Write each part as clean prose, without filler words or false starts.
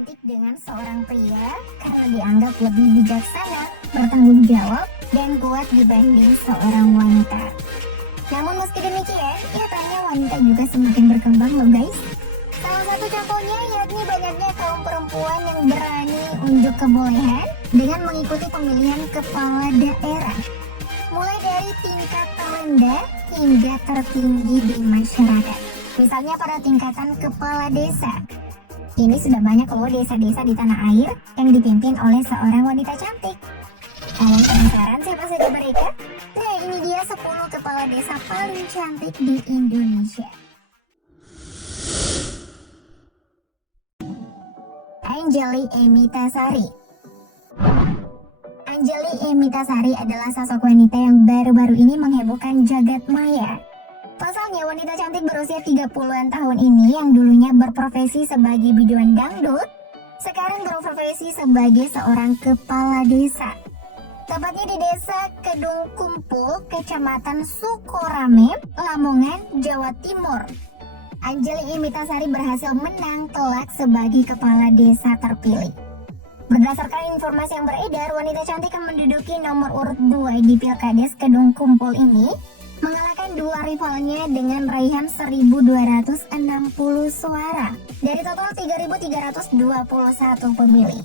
identik dengan seorang pria karena dianggap lebih bijaksana, bertanggung jawab, dan kuat dibanding seorang wanita. Namun meski demikian, nyatanya wanita juga semakin berkembang loh guys. Salah satu contohnya yakni banyaknya kaum perempuan yang berani unjuk kebolehan dengan mengikuti pemilihan kepala daerah. Mulai dari tingkat terendah hingga tertinggi di masyarakat. Misalnya pada tingkatan kepala desa. Ini sudah banyak loh desa-desa di tanah air yang dipimpin oleh seorang wanita cantik. Kalian penasaran siapa saja mereka? Nah, ini dia 10 kepala desa paling cantik di Indonesia. Anjali Emitasari. Anjali Emitasari adalah sosok wanita yang baru-baru ini menghebohkan jagat maya. Pasalnya wanita cantik berusia 30-an tahun ini yang dulunya berprofesi sebagai biduan dangdut, sekarang berprofesi sebagai seorang kepala desa. Tepatnya di desa Kedung Kumpul, Kecamatan Sukorame, Lamongan, Jawa Timur. Anjali Emitasari berhasil menang telak sebagai kepala desa terpilih. Berdasarkan informasi yang beredar, wanita cantik yang menduduki nomor urut 2 di Pilkades Kedung Kumpul ini mengalahkan dua rivalnya dengan raihan 1.260 suara dari total 3.321 pemilih.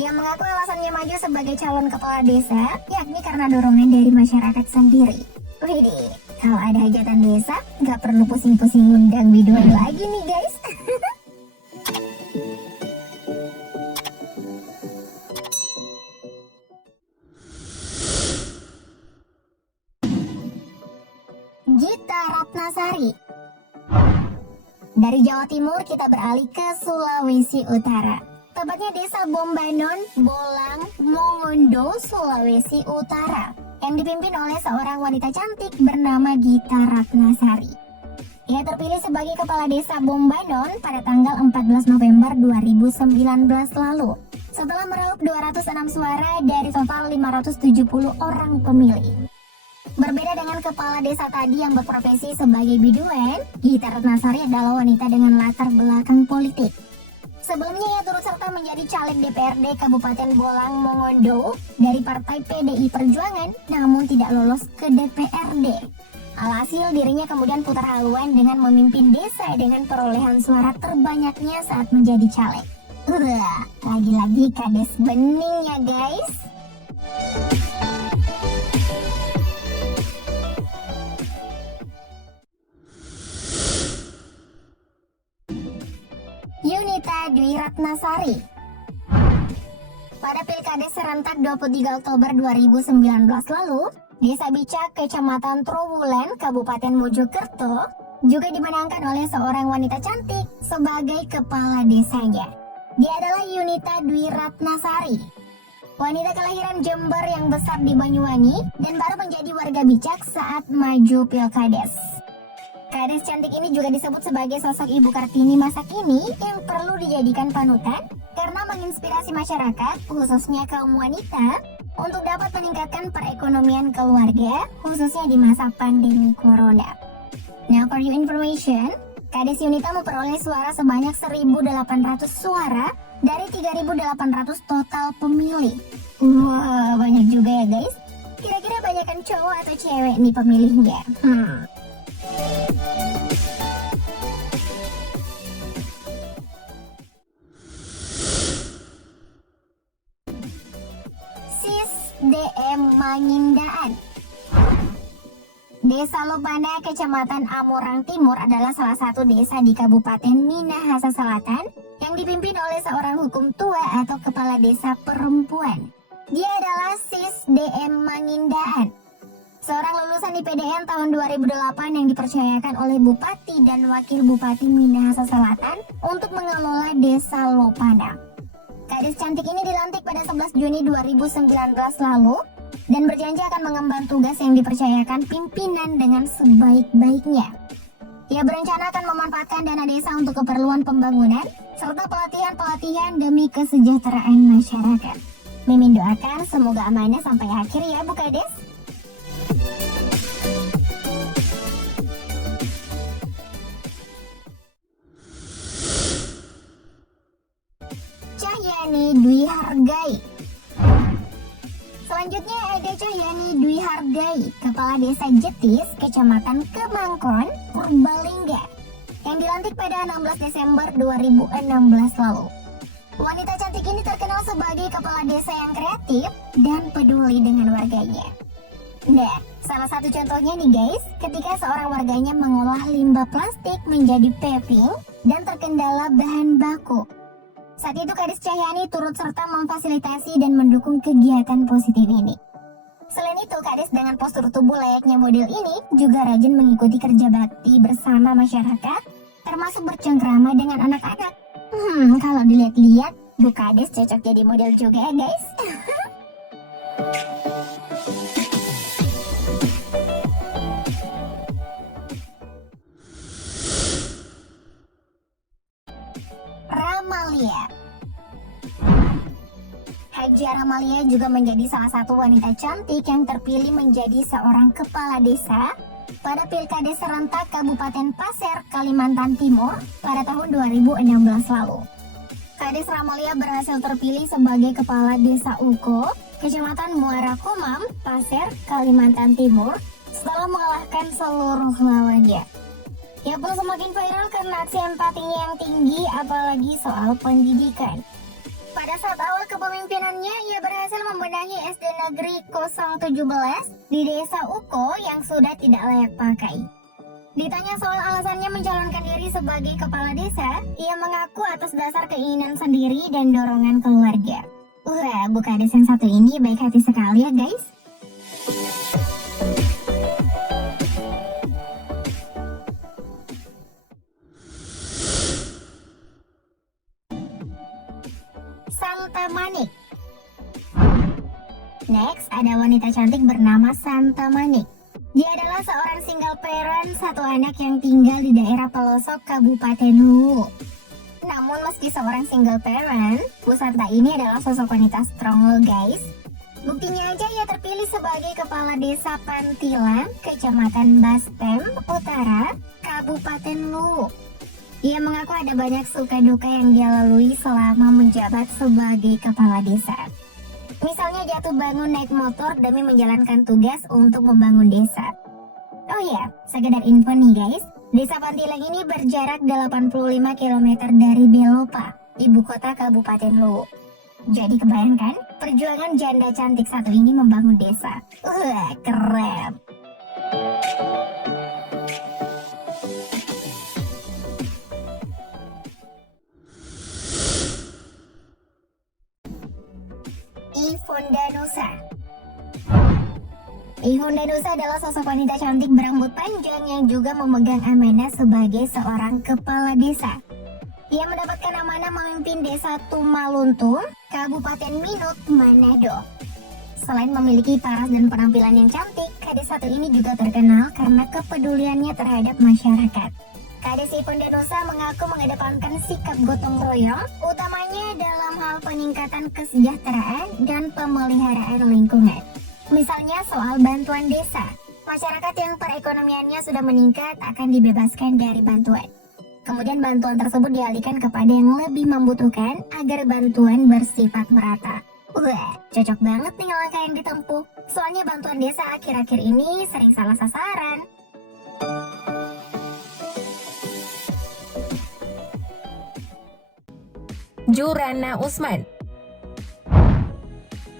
Ia mengaku alasannya maju sebagai calon kepala desa yakni karena dorongan dari masyarakat sendiri. Widih, kalau ada hajatan desa, gak perlu pusing-pusing ngundang biduan lagi nih guys. Gita Ratnasari. Dari Jawa Timur kita beralih ke Sulawesi Utara. Tepatnya desa Bombanon, Bolang, Mongondo, Sulawesi Utara, yang dipimpin oleh seorang wanita cantik bernama Gita Ratnasari. Ia terpilih sebagai kepala desa Bombanon pada tanggal 14 November 2019 lalu, setelah meraup 206 suara dari total 570 orang pemilih. Berbeda dengan kepala desa tadi yang berprofesi sebagai biduan, Gita Ratnasari adalah wanita dengan latar belakang politik. Sebelumnya ia turut serta menjadi caleg DPRD Kabupaten Bolang Mongondo dari Partai PDI Perjuangan, namun tidak lolos ke DPRD. Alhasil dirinya kemudian putar haluan dengan memimpin desa dengan perolehan suara terbanyaknya saat menjadi caleg. Lagi-lagi kades bening ya guys. Yunita Dwi Ratnasari. Pada Pilkades serentak 23 Oktober 2019 lalu, Desa Bicak, Kecamatan Trowulan, Kabupaten Mojokerto, juga dimenangkan oleh seorang wanita cantik sebagai kepala desanya. Dia adalah Yunita Dwi Ratnasari. Wanita kelahiran Jember yang besar di Banyuwangi dan baru menjadi warga Bicak saat maju Pilkades. Kades cantik ini juga disebut sebagai sosok Ibu Kartini masa kini yang perlu dijadikan panutan karena menginspirasi masyarakat, khususnya kaum wanita, untuk dapat meningkatkan perekonomian keluarga, khususnya di masa pandemi corona. Now for your information, Kades Yunita memperoleh suara sebanyak 1.800 suara dari 3.800 total pemilih. Wah, banyak juga ya guys. Kira-kira banyakan cowok atau cewek nih pemilihnya? DM Mangindaan. Desa Lopana, Kecamatan Amorang Timur adalah salah satu desa di Kabupaten Minahasa Selatan yang dipimpin oleh seorang hukum tua atau kepala desa perempuan. Dia adalah Sis DM Mangindaan, seorang lulusan IPDN tahun 2008 yang dipercayakan oleh Bupati dan Wakil Bupati Minahasa Selatan untuk mengelola Desa Lopana. Kades cantik ini dilantik pada 11 Juni 2019 lalu dan berjanji akan mengemban tugas yang dipercayakan pimpinan dengan sebaik-baiknya. Ia berencana akan memanfaatkan dana desa untuk keperluan pembangunan serta pelatihan-pelatihan demi kesejahteraan masyarakat. Mimin doakan semoga amanah sampai akhir ya Bu Kades. Cahyani Dwi Hargai. Selanjutnya ada Cahyani Dwi Hargai, Kepala Desa Jetis, Kecamatan Kemangkon, Purbalingga, yang dilantik pada 16 Desember 2016 lalu. Wanita cantik ini terkenal sebagai kepala desa yang kreatif dan peduli dengan warganya. Nah, salah satu contohnya nih guys, ketika seorang warganya mengolah limbah plastik menjadi paving dan terkendala bahan baku. Saat itu Kades Cahyani turut serta memfasilitasi dan mendukung kegiatan positif ini. Selain itu, Kades dengan postur tubuh layaknya model ini juga rajin mengikuti kerja bakti bersama masyarakat, termasuk bercengkrama dengan anak-anak. Kalau dilihat-lihat, Bu Kades cocok jadi model juga ya guys. Ramalia. Haja Ramalia juga menjadi salah satu wanita cantik yang terpilih menjadi seorang kepala desa pada Pilkada serentak Kabupaten Pasir, Kalimantan Timur pada tahun 2016 lalu. Kades Ramalia berhasil terpilih sebagai Kepala Desa Uko, Kecamatan Muara Komam, Pasir, Kalimantan Timur setelah mengalahkan seluruh lawannya. Ia pun semakin viral karena aksi empatinya yang tinggi, apalagi soal pendidikan. Pada saat awal kepemimpinannya, ia berhasil membenahi SD Negeri 017 di Desa Uko yang sudah tidak layak pakai. Ditanya soal alasannya mencalonkan diri sebagai kepala desa, ia mengaku atas dasar keinginan sendiri dan dorongan keluarga. Wah, Bu Kades yang satu ini baik hati sekali ya guys. Santa Manik. Next, ada wanita cantik bernama Santa Manik. Dia adalah seorang single parent, satu anak yang tinggal di daerah pelosok Kabupaten Luwu. Namun meski seorang single parent, Bu Santa ini adalah sosok wanita strong loh guys. Buktinya aja ia terpilih sebagai Kepala Desa Pantilan, Kecamatan Bastem Utara, Kabupaten Luwu. Ia mengaku ada banyak suka duka yang dia lalui selama menjabat sebagai kepala desa. Misalnya jatuh bangun naik motor demi menjalankan tugas untuk membangun desa. Oh ya, sekedar info nih guys, Desa Pantilang ini berjarak 85 km dari Belopa, ibu kota Kabupaten Luwu. Jadi kebayangkan, perjuangan janda cantik satu ini membangun desa. Wah, keren. Ivonda Nusa. Ivonda Nusa adalah sosok wanita cantik berambut panjang yang juga memegang amanah sebagai seorang kepala desa. Ia mendapatkan amanah memimpin desa Tumaluntung, Kabupaten Minut, Manado. Selain memiliki paras dan penampilan yang cantik, Kades satu ini juga terkenal karena kepeduliannya terhadap masyarakat. Kades Ivonda Nusa mengaku mengedepankan sikap gotong royong, utamanya dalam hal peningkatan kesejahteraan dan pemeliharaan lingkungan. Misalnya soal bantuan desa, masyarakat yang perekonomiannya sudah meningkat akan dibebaskan dari bantuan. Kemudian bantuan tersebut dialihkan kepada yang lebih membutuhkan agar bantuan bersifat merata. Wah, cocok banget nih langkah yang ditempuh. Soalnya bantuan desa akhir-akhir ini sering salah sasaran. Jurana Usman.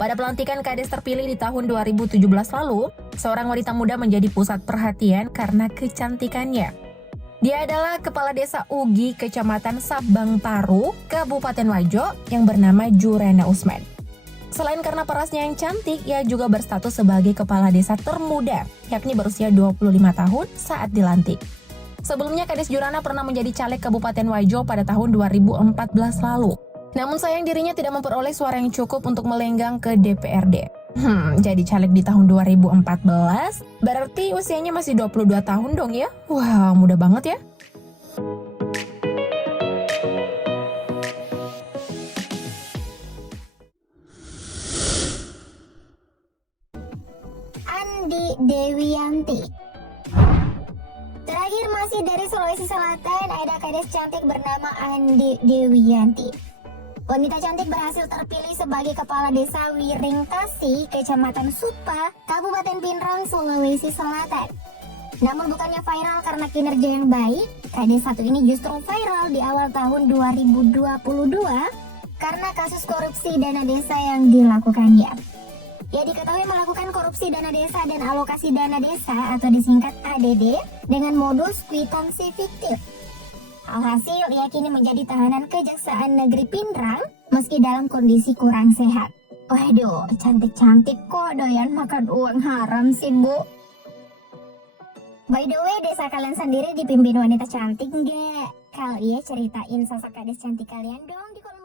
Pada pelantikan Kades terpilih di tahun 2017 lalu, seorang wanita muda menjadi pusat perhatian karena kecantikannya. Dia adalah Kepala Desa Ugi, Kecamatan Sabang Paru, Kabupaten Wajo, yang bernama Jurana Usman. Selain karena parasnya yang cantik, ia juga berstatus sebagai Kepala Desa termuda, yakni berusia 25 tahun saat dilantik. Sebelumnya Kades Jurana pernah menjadi caleg Kabupaten Wajo pada tahun 2014 lalu. Namun sayang dirinya tidak memperoleh suara yang cukup untuk melenggang ke DPRD. Jadi caleg di tahun 2014, berarti usianya masih 22 tahun dong ya? Wah, muda banget ya. Andi Dewianti. Terakhir masih dari Sulawesi Selatan, ada Kades cantik bernama Andi Dewianti. Wanita cantik berhasil terpilih sebagai Kepala Desa Wiringkasi, Kecamatan Supa, Kabupaten Pinrang, Sulawesi Selatan. Namun bukannya viral karena kinerja yang baik, KD satu ini justru viral di awal tahun 2022 karena kasus korupsi dana desa yang dilakukannya. Ia diketahui melakukan korupsi dana desa dan alokasi dana desa atau disingkat ADD dengan modus kwitansi fiktif. Alhasil, ia kini menjadi tahanan Kejaksaan Negeri Pinrang meski dalam kondisi kurang sehat. Waduh, cantik-cantik kok doyan makan uang haram sih, Bu. By the way, desa kalian sendiri dipimpin wanita cantik nggak? Kalau iya, ceritain sosok gadis cantik kalian dong di kolom